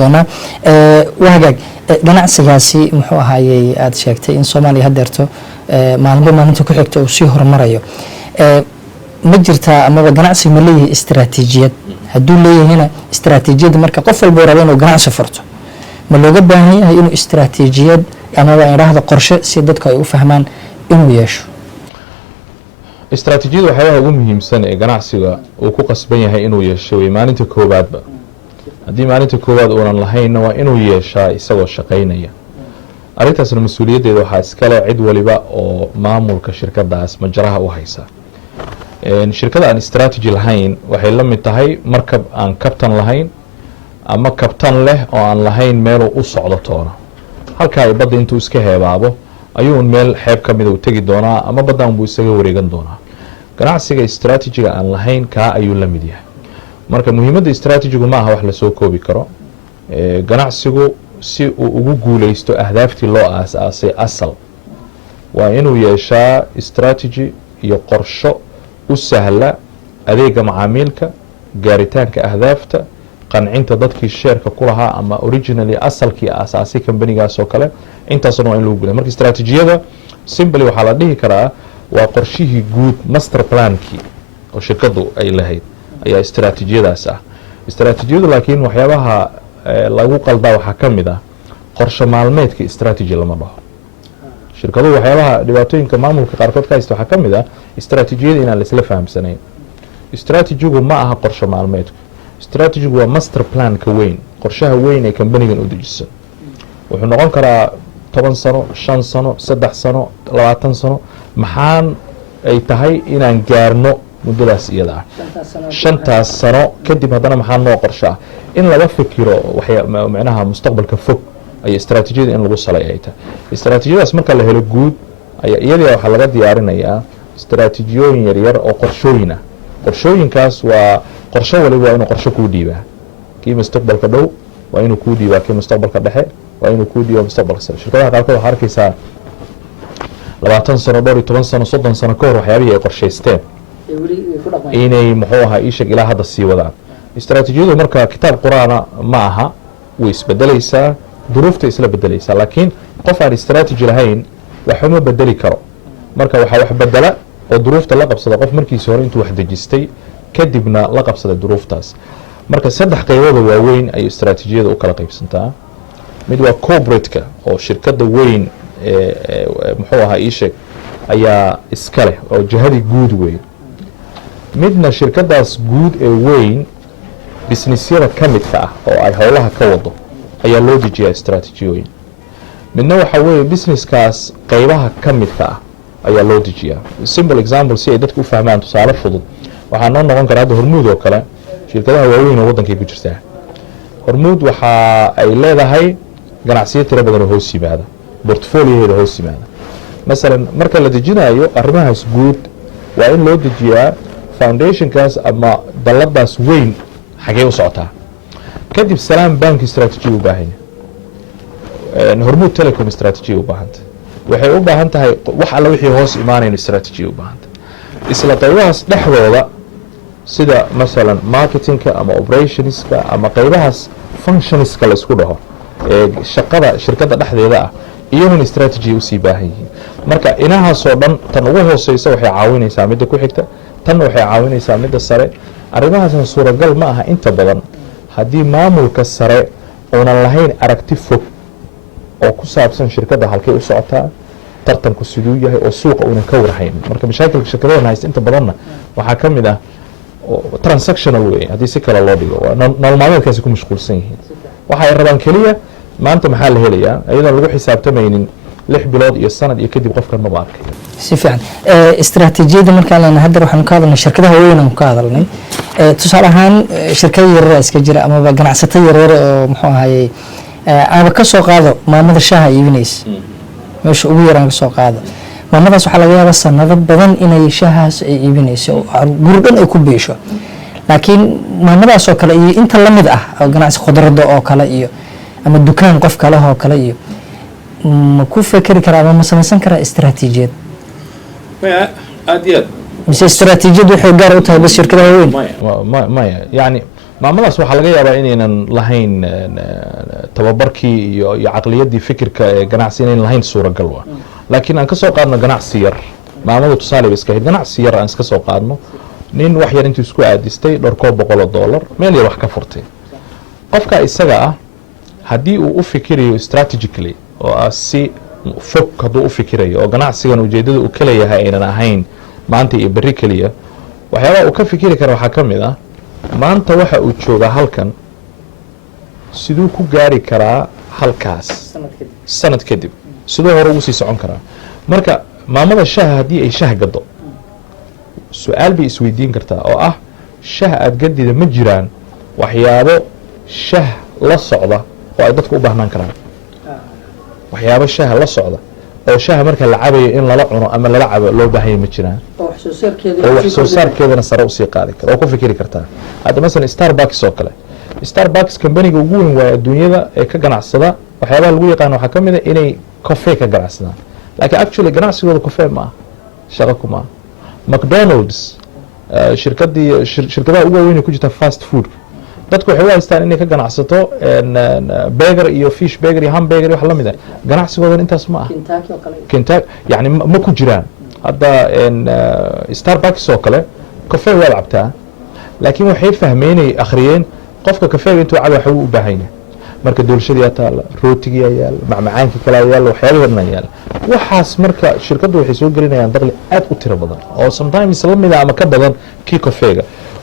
doona wahagaag ganacsigaasi muxuu ahaayay aad sheegtay in Soomaaliya hadeerto maalinta ku xigta uu sii horumarayo ma jirtaa amaba ganacsiga ma leeyahay istiraatiijiyad hadduu leeyahayna istiraatiijiyada marka qof walba rabo inuu ganacsi furto ma looga baahan yahay inuu istiraatiijiyad amaba yiraahdo qorshe si dadku ay u fahmaan inuu yeesho istiraatiijiyadu waxyaalaha ugu muhiimsan ee ganacsiga uu ku qasban yahay inuu yeesho way maalinta koobaadba haddii maalinta koowaad uunan lahaynna waa inuu yeeshaa isagoo shaqaynaya arrintaasna mas-uuliyaddeeda waxaa iskale cid waliba oo maamulka shirkadaas majaraha u haysa shirkada aan istiraatiiji lahayn waxay la mid tahay markab aan kabtan lahayn ama kabtan leh oo aan lahayn meeluu u socdo toona halkaa ay badda intuu iska heebaabo ayuun meel xeeb ka mida u tegi doonaa ama baddan buu isaga wareegan doonaa ganacsiga istiraatiijiga aan lahayn kaa ayuu la mid yahay marka muhiimadda istiraatiijigu ma aha wax lasoo koobi karo ganacsigu si uu ugu guuleysto ahdaaftii loo aas-aasay asal waa inuu yeeshaa istiraatiiji iyo qorsho u sahla adeega macaamiilka gaaritaanka ahdaafta qancinta dadkii sheerka ku lahaa ama originally asalkii aasaasay kambanigaas oo kale intaasna waa in lagu guulay marka istiraatiijiyada simply waxaa la dhihi karaa waa qorshihii guud master plankii oo shirkadu ay lahayd ayaa istiraatiijiyadaas ah istiraatiijiyadu laakiin waxyaabaha lagu qaldaa waxaa ka mid ah qorshe maalmeedka istiraatiiji lama dhaho shirkaduhu waxyaabaha dhibaatooyinka maamulka qaarkood ka haysta waxaa ka mid ah istiraatiijiyada inaan laisla fahamsanayn istiraatiijigu ma aha qorshe maalmeedku istiraatiijigu waa master planka weyn qorshaha weyn ee kambanigan u dejisan wuxuu noqon karaa 10 sano 5 sano 3 sano 20 sano maxaan ay tahay inaan gaarno muddadaas iyada ah 5 sano kadib haddana maxaa noo qorsho ah in laga fikiro macnaha mustaqbalka fog ay istiraatiijiyada in lagu salay ay tahay istiraatiijiyadaas marka la helo guud ayaa iyadii waxaa laga diyaarinayaa istiraatiijiyooyin yaryar oo qorshooyin ah qorshooyinkaas waa qorsho waliba waa inuu qorsho kuu dhiibaa kii mustaqbalka dhow waa inuu kuu dhiibaa kii mustaqbalka dhexe waa inuu kuu dhiibaa mustaqbalka sare shirkadaha qaarkood waxaa arkaysaa 20 sano 10 sano 30 sano ka hor waxyaabihii ay qorshaysteen inay muxuu ahaa iishag ilaa hadda sii wadaan istiraatiijiyadu marka kitaab quraana ma aha way isbedelaysaa duruufta isla bedelaysaa laakiin qof aan istiraatiiji lahayn waxuma bedeli karo marka waxaa wax bedela oo duruufta la qabsada qof markiisa hore intuu wax dejistay kadibna la qabsaday duruuftaas marka 3 qaybooda waaweyn ayay istiraatiijiyada u kala qaybsantaa mid waa corporate-ka oo shirkada weyn muxuu ahaa iishag ayaa iska leh oo jihadii guud weyn midna shirkadaas guud ee weyn businessyada ka midka ah oo ay howlaha ka wado ayaa loo dejiyaa istiraatiijiyooyin midna waxaa weeye businesskaas qaybaha ka midka ah ayaa loo dejiyaa simple example si ay dadku u fahmaan tusaale fudud waxaa noo noqon karaa hadda hormuud oo kale shirkadaha waaweyn oo waddankay ku jirtaa hormuud waxa ay leedahay ganacsiyo tiro badan oo hoos yimaada portfolioheeda hoos yimaada masalan marka la dejinayo arrimahaas guud waa in loo dejiyaa foundationkaas ama dalladaas weyn xagee u socotaa kadib salaam bank istiraatiijiya u baahan yahay hormuud telecom istiraatiijiya u baahanta waxay u baahan tahay wax alla wixii hoos imaanayn istiraatiijiya u baahanta isla qaybahaas dhexdooda sida masalan marketingka ama operationska ama qaybahaas functionska la isku dhaho ee shaqada shirkada dhexdeeda ah iyaguna istiraatiijiya usii baahan yihiin marka inahaasoo dhan tan ugu hooseysa waxay caawinaysaa midda ku xigta tan waxay caawinaysaa midda sare arrimahaasna suuragal ma aha inta badan haddii maamulka sare uunan lahayn aragti fog oo ku saabsan shirkadda halkay u socotaa tartanku siduu yahay oo suuqa uunan ka warhayn marka mashaakilka shirkadahan haysta inta badanna waxaa ka mid ah transactional wey haddii si kale loo dhigo nolol maalmeedkaasi ku mashquulsan yihiin waxay rabaan keliya maanta maxaa la helayaa iyadoon lagu xisaabtamaynin 6 bilood iyo sanad iyo kadib qofkan ma arkay si fiican istiraatiijiyada marka la hadda waxaan ka hadalnay shirkadaha weyn aan ka hadalnay tusaale ahaan shirkado yaryar iska jira ama ganacsato yaryar oo muxuu ahaayay aan ka soo qaado maamada shaaha iibinaysa meesha ugu yaraan ka soo qaado maamadaas waxaa laga yaabaa sanado badan inay shaahaas ay iibinayso guri dhan ay ku biisho laakiin maamadaas oo kale iyo inta la mid ah oo ganacsi khudrada oo kale iyo ama dukaan qof kale oo kale iyo ma ku fikri karaa ama ma samaysan karaa istiraatiijiyad aad iyo mise istiraatiijiyad waxay gaar u tahay bas shirkadaha weyn maya yani maamadaas waxaa laga yaabaa inaynan lahayn tababarkii iyo caqliyaddii fikirka ee ganacsi inaynan lahayn suuragal wa laakiin aan ka soo qaadno ganacsi yar maamadu tusaale ba iska ahayd ganacsi yar aan iska soo qaadno nin wax yar intuu isku aadistay dhowr $100 meel yar wax ka furtay qofka isaga ah haddii uu u fikirayo strategically oo ah si fog hadduu u fikirayo oo ganacsigan ujeedada uu kala yahay aynan ahayn maanta iyo berri keliya waxyaabaha uu ka fikiri kara waxaa ka mid ah maanta waxa uu joogaa halkan siduu ku gaari karaa halkaas sanad kadib siduu hore ugu sii socon karaa marka maamada shaha haddii ay shah gado su-aal bay isweydiin kartaa oo ah shah aada gadida ma jiraan waxyaabo shah la socda oo ay dadku u baahnaan karaan waxyaabo shaha la socda oo shaha marka la cabayo in lala cuno ama lala cabo loo baahanya ma jiraan oo wax soo saarkeedana sare usii qaadi kara oo ku fikiri kartaa hadda masalan starbucks oo kale starbucks companiga ugu weyn waaye adduunyada ee ka ganacsada waxyaabaha lagu yaqaan waxaa ka mid a inay coffee ka ganacsadaan laakiin actually ganacsigooda coffee ma aha shaqo kuma aha mcdonalds shirkadaha ugu waaweyn ku jirta fast food dadku waxay u haystaan inay ka ganacsato burger iyo fish burger iyo hamburger wax la mid ah ganacsigoodan intaas ma aha Kentucky yani ma ku jiraan hadda Starbucks oo kale coffee waa cabtaa laakiin waxay fahmeenay akhriyeen qofka kafeega intuu cabo waxa uu u baahan yahay marka doolshadii taala rootigii ayaa macmacaankii kale ayaa waxyaabaha ayaa waxaas marka shirkadu waxay soo gelinayaan dakhli aad u tiro badan oo sometimes la mid ah ama ka badan kii kafeega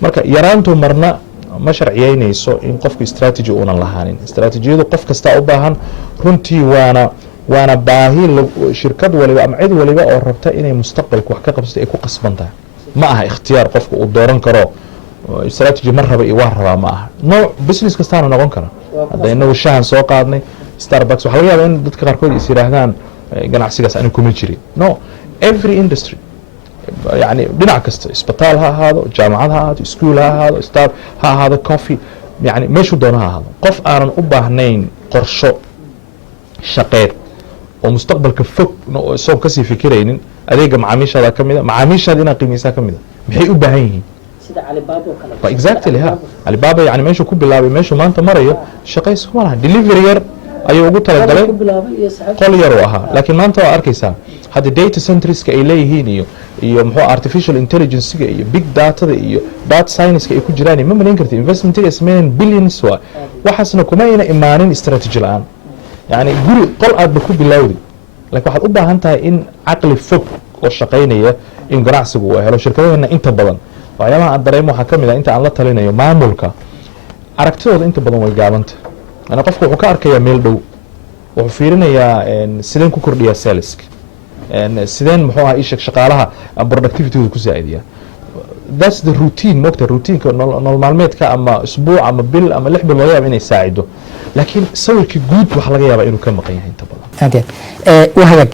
marka yaraantu marna ma sharciyeynayso in qofku strategy uunan lahaanin strategiyadu qof kasta u baahan runtii waana baahi shirkad waliba ama cid waliba oo rabta inay mustaqbalka wax ka qabsato ay ku qasban tahay ma aha ikhtiyaar qofku uu dooran karo strategy mar raba iyo waa rabaa ma aha nooc business kastaana noqon kara hadda inagu shahan soo qaadnay Starbucks waxaa laga yaabaa in dadka qaarkood is yiraahdaan ganacsigaas ani kuma jirin no every industry يعني dhinac kasta isbitaal ha ahaado jaamacad ha ahaado iskuul ha ahaado star ha ahaado coffee يعني meeshu doona ha ahaado qof aanan u baahnayn qorsho shaqeed oo mustaqbalka fog soo kasii fikiraynin adeega macaamiishada kamida macaamiishada inaa qiimeysaa kamida maxay u baahan yihiin sida Alibaba oo kale exactly ha Alibaba yani meeshu ku bilaabay meeshu maanta marayo shaqayso ma laha delivery yar ayuu ugu talagalay qol yar u ahaa laakiin maanta waa arkaysaa hadda data centerska ay leeyihiin iyo muxuu artificial intelligence iyo big data iyo data science ay ku jiraan ma malayn kartid investment ay sameeyeen billions waa waxaasna kuma ayna imaanin strategy la'aan yani guri qol aad ku bilowday laakiin waxaad u baahan tahay in aqli fog oo shaqaynaya in ganacsigu uu helo shirkadaheena inta badan waxyaabaha aan dareemo waxaa ka mid ah inta aan la talinayo maamulka aragtidooda inta badan way gaabanta yani qofku wuxuu ka arkayaa meel dhow wuxuu fiirinayaa sideen ku kordhiyaa saleska sideen muxuu ahaa ishak shaqaalaha productivity-gooda ku saaidiyaa that's the routine mogta routine-ka nolol maalmeedka ama isbuuc ama bil ama 6 bil laga yaaba inay saacido laakiin sawirka guud waxa laga yaabaa inuu ka maqan yahay inta badan wahagaag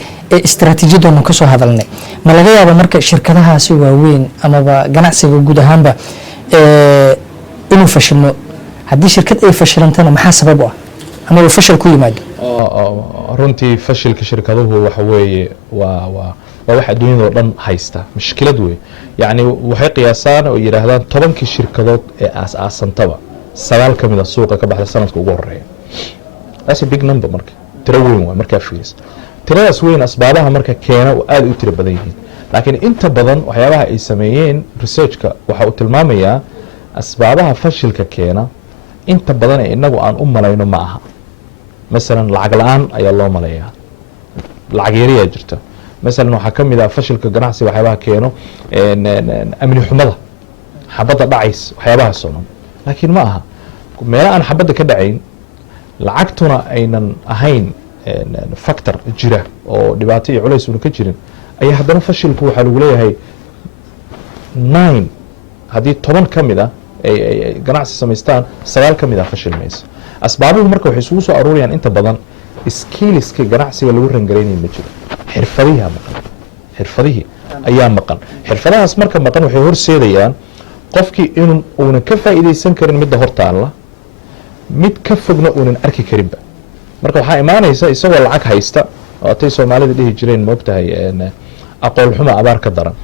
istaraatiijiyadoonu ka soo hadalnay ma laga yaaba marka shirkadahaasi waaweyn amaba ganacsiga guud ahaanba inuu fashilmo haddii shirkad ay fashilantana maxaa sabab u ah ama uu fashil ku yimaado runtii fashilka shirkaduhu waxa weeye waa wax adduunyada oo dhan haysta mushkilad weeye yani waxay qiyaasaan oo yiraahdaan 10 shirkadood ee aas-aasantaba 9 ka mid ah suuqa ka baxda sanadka ugu horeeya that's a big number marka tiro weyn waa markaa fiiris tiradaas weyn asbaabaha marka keena oo aad u tiro badan yihiin laakiin inta badan waxyaabaha ay sameeyeen researchka waxa uu tilmaamayaa asbaabaha fashilka keena inta badan ee inagu aan u malayno ma aha مثلا lacag la'aan ayaa loo maleeyaa lacag yari ayaa jirta مثلا waxaa ka mid ah fashilka ganacsiga waxyaabaha keeno amni xumada xabadda dhacays waxyaabahaas oo dhan laakiin ma aha meelo aan xabadda ka dhacayn lacagtuna aynan ahayn factor jira oo dhibaato iyo culays una ka jirin ayaa haddana fashilku waxaa lagu leeyahay 9 haddii 10 ka mid ah ay ganacsi samaystaan 9 ka mid ah fashilmaysa asbaabuhu marka waxay isugu soo aruuriyaan inta badan skillska ganacsiga lagu rangareynayo ma jiro xirfadihii ayaa maqan xirfadahaas marka maqan waxay horseedayaan qofkii uunan ka faa'iidaysan karin midda hortaalla mid ka fogna uunan arki karinba marka waxaa imaanaysa isagoo lacag haysta oo atay soomaalida dhihi jireen moogtahay aqoon xumo abaar ka daran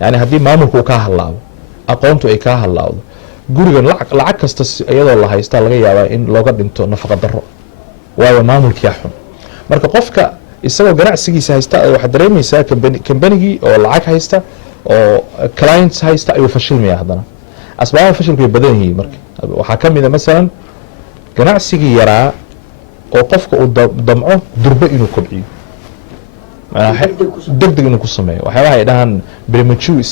yani haddii maamulku uu kaa halaabo aqoontu ay kaa halaawdo gurigan lacag kasta iyadoo la haystaa laga yaabaa in looga dhinto nafaqa daro waayo maamulkiyaa xun marka qofka isagoo ganacsigiisa haysta waxaad dareemaysaa kambanigii oo lacag haysta oo clients haysta ayuu fashilmaya haddana asbaabaha fashilku way badan yihiin marka waxaa ka mid a masalan ganacsigii yaraa oo qofka uu damco durbo inuu kobciyo degdeg inuu ku sameeyo waxyaabaha ay dhahaan premature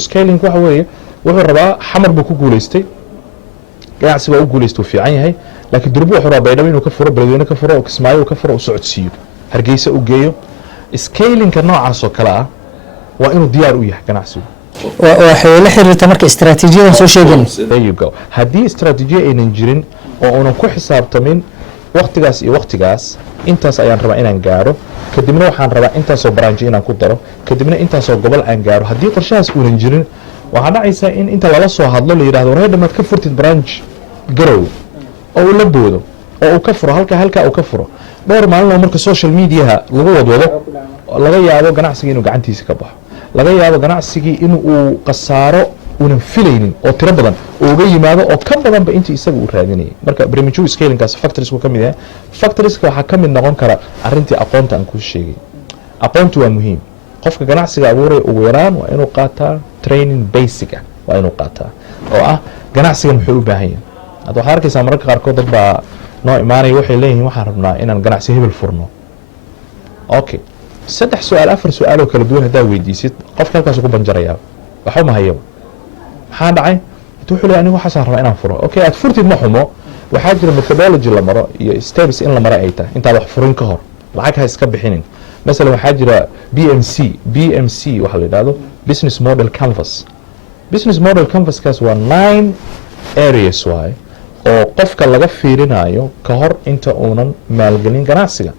scaling waxa weeye wuxuu rabaa xamar buu ku guuleystay ganacsi baa u guuleystay uu fiican yahay laakiin durbo wuxuu rabaa baydhabo inuu ka furo beledweyne ka furo kismaayo ka furo u socodsiiyo hargeysa u geeyo scalingka noocaas oo kale ah waa inuu diyaar u yahay ganacsigu waxay la xiriirta marka istaraatiijiyadan soo sheegin there you go haddii istaraatiijiya aynan jirin oo uunan ku xisaabtamin waktigaas iyo waktigaas intaas ayaan rabaa inaan gaaro kadibna waxaan rabaa intaasoo branji inaan ku daro kadibna intaasoo gobol aan gaaro haddii qorshahaas uunan jirin waxaa dhacaysaa in inta lala soo hadlo la yidhahdo waree dhamaad ka furtid branch garow oo uu la boodo oo uu ka furo halkaa uu ka furo dhowr maalin oo marka social mediaha lagu wadwado laga yaabo ganacsigii inuu gacantiisa ka baxo laga yaabo ganacsigii in uu khasaaro uunan filaynin oo tiro badan oo uga yimaado oo ka badanba intii isaga uu raadinayay marka premature scalingkaas factories ka mid yahay factorieska waxaa ka mid noqon kara arrintii aqoonta aan kuu sheegay aqoontu waa muhiim qofka ganacsiga abuuraya ugu yaraan waa inuu qaataa training basic ah waa inuu qaataa oo ah ganacsigan muxuu u baahan yahay hadda waxaad arkaysaa mararka qaarkood dad baa noo imaanaya waxay leeyihiin waxaan rabnaa inaan ganacsi hebel furno okay 3 su-aal 4 su-aal oo kala duwan haddaa weydiisid qofka halkaas ku banjarayaa waxba ma hayaba maxaa dhacay wuxuu leeyahay anigu waxaasaan rabaa inaan furo okay aad furtid ma xumo waxaa jira methodology la maro iyo steps in la maro ay tahay intaad wax furin ka hor lacag ha iska bixinin masalan waxaa jira BMC waxa la yidhahdo business model canvas kaas waa 9 areas waaye oo qofka laga fiirinayo ka hor inta uunan maalgelin ganacsiga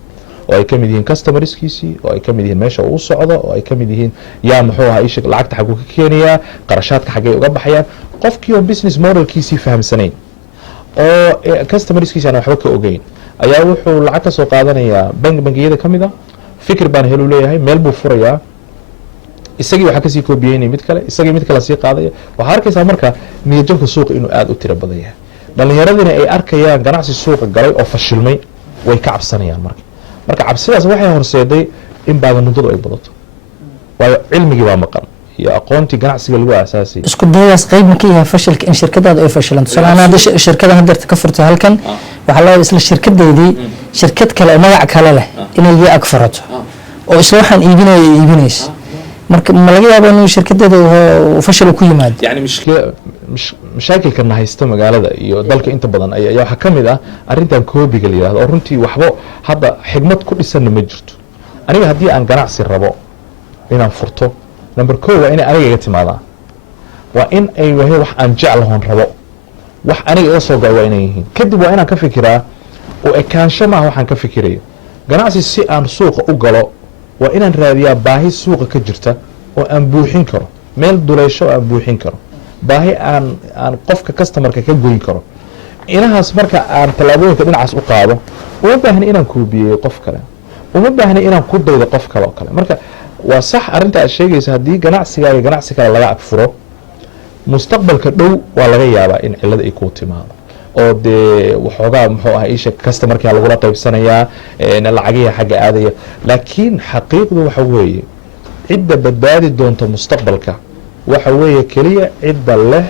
oo ay ka mid yihiin customerskiisii oo ay ka mid yihiin meesha uu socdo oo ay ka mid yihiin yaa muxuu ahaa ishag lacagta xaguu ka keenayaa qarashaadka xaggay uga baxayaan qofkii oo business modelkiisii fahamsanayn oo customerskiisi aan waxba ka ogeyn ayaa wuxuu lacag ka soo qaadanayaa bangiyada ka mid a fikir baan helu leeyahay meel buu furayaa isagii waxaa kasii koobiyeynaya mid kale isagii mid kale sii qaadaya waxaa arkaysaa marka niyadjabka suuqa inuu aada u tiro badan yahay dhallinyaradina ay arkayaan ganacsi suuqa galay oo fashilmay way ka cabsanayaan marka cabsidaas waxay horseeday in baagamuddadu ay badato waayo cilmigii baa maqan iyo aqoontii ganacsiga lagu aasaasay isku dayadaas qayb ma ka yahay fashilka in shirkadaada ay fashilanto tusaale hadda shirkadan hadeerta ka furtay halkan waxaa la isla shirkadeydii shirkad kale oo magac kale leh inay ii ag furato oo isla waxaan iibinaya iibinaysa marka ma laga yaabo inuu shirkadeeda uu fashil ku yimaado yani mashaakilkana haysta magaalada iyo dalka inta badan ayaa waxaa ka mid ah arrintan koobiga la yidhahdo oo runtii waxba hadda xigmad ku dhisanna ma jirto aniga haddii aan ganacsi rabo inaan furto number 1 waa inay aniga iga timaadaa waa in ay wahay wax aan jeclahoon rabo wax aniga iga soo go-ay waa inay yihiin kadib waa inaan ka fikiraa oo ekaansho maaha waxaan ka fikirayo ganacsi si aan suuqa u galo waa inaan raadiyaa baahi suuqa ka jirta oo aan buuxin karo meel duleysho oo aan buuxin karo baahi aan qofka customerka ka goyn karo inahaas marka aan tallaabooyinka dhinacaas u qaado uma baahni inaan koobiyeeyo qof kale uma baahni inaan ku daydo qof kale oo kale marka waa sax arrinta aad sheegaysa haddii ganacsigaaga ganacsi kale laga agfuro mustaqbalka dhow waa laga yaabaa in cillad ay kuu timaado oo dee waxoogaa muxuu ah isha customerka lagula qaybsanayaa lacagihi xagga aadaya laakiin xaqiiqdu waxa weeye cidda badbaadi doonta mustaqbalka waxa weeye keliya cidda leh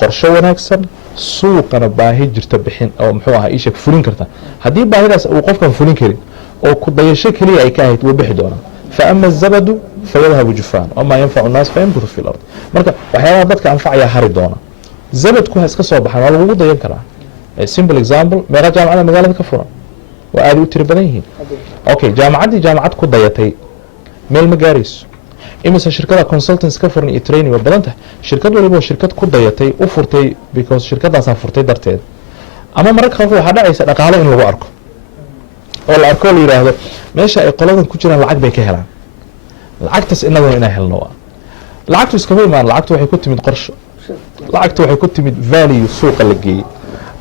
qorsho wanaagsan suuqana baahi jirta bixin oo muxuu ahaa ishak fulin karta haddii baahidaas uu qofkan fulin karin oo ku dayasho keliya ay ka ahayd wuu bixi doonaa فأما الزبد فيذهب جفان وما ينفع الناس فيمكث في الأرض marka waxyaalaha dadka anfacaya hari doona zabadku ha iska soo baxaan waa lagu dayan karaa simple example meeqa jaamacada magaalada ka furan waa aad u tiro badan yihiin okay jaamacad ku dayatay meel ma gaarayso imise shirkada consultants ka furan iyo training waa badan tahay shirkad waliba shirkad ku dayatay u furtay because shirkadaas furtay darteed ama mararka qaar waxaa dhacaysa dhaqaale in lagu arko oo la arko la yiraahdo meesha ay qoladan ku jiraan lacag bay ka helaan lacagtaas inaguna inaan helno lacagtu iskama imaan lacagtu waxay ku timid qorsho lacagtu waxay ku timid value suuqa la geeyey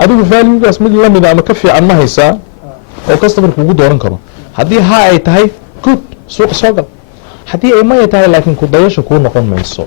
adigu valuegaas mid lamid ama ka fiican ma haysaa oo customerku ugu dooran karo haddii ha ay tahay good suuqa soo gal haddii ay maya tahay laakiin ku dayasho kuu noqon mayso